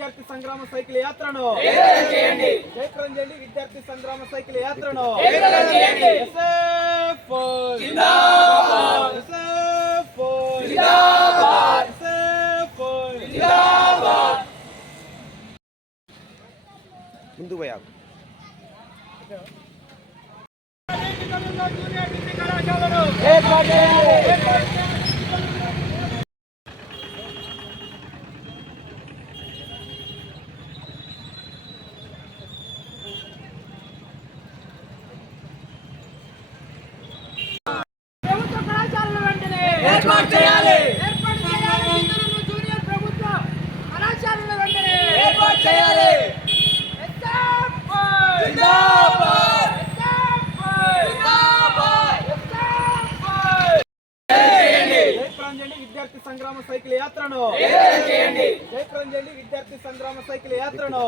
చేయండి విద్యార్థి సంగ్రామ సైకిల్ యాత్రను. జయప్రదం చేయండి విద్యార్థి సంగ్రామ సైకిల్ యాత్రను. SF! SF! SF! ముందు పోయా ప్రభుత్వ వెంటనే ఏర్పాటు చేయాలి. ఏర్పాటు జూనియర్ ప్రభుత్వ వెంటనే ఏర్పాటు విద్యార్థి సంగ్రామ సైకిల్ యాత్రను చేయండి. విద్యార్థి సంగ్రామ సైకిల్ యాత్రను!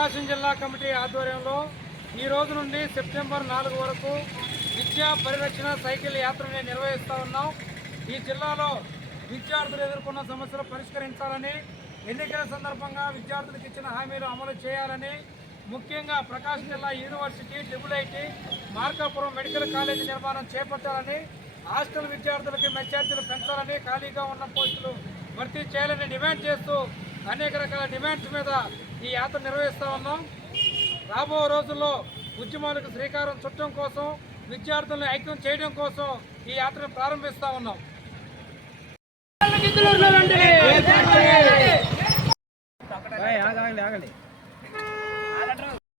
ప్రకాశం జిల్లా కమిటీ ఆధ్వర్యంలో ఈ రోజు నుండి సెప్టెంబర్ నాలుగు వరకు విద్యా పరిరక్షణ సైకిల్ యాత్రని నిర్వహిస్తూ ఉన్నాం. ఈ జిల్లాలో విద్యార్థులు ఎదుర్కొన్న సమస్యలు పరిష్కరించాలని ఎన్నికల సందర్భంగా విద్యార్థులకు ఇచ్చిన హామీలు అమలు చేయాలని ముఖ్యంగా ప్రకాశం జిల్లా university triple IT Markapuram medical college నిర్మాణం చేపట్టాలని హాస్టల్ విద్యార్థులకి మెచ్చార్జీలు పెంచాలని ఖాళీగా ఉన్న పోస్టులు భర్తీ చేయాలని డిమాండ్ చేస్తూ అనేక రకాల డిమాండ్స్ మీద ఈ యాత్ర నిర్వహిస్తూ ఉన్నాం. రాబో రోజుల్లో ఉద్యమాలకు శ్రీకారం చుట్టడం కోసం విద్యార్థులను ఐక్యం చేయడం కోసం ఈ యాత్రను ప్రారంభిస్తా ఉన్నాం. గిద్దలూరులో వెంటనే ఆగండి ఆగండి.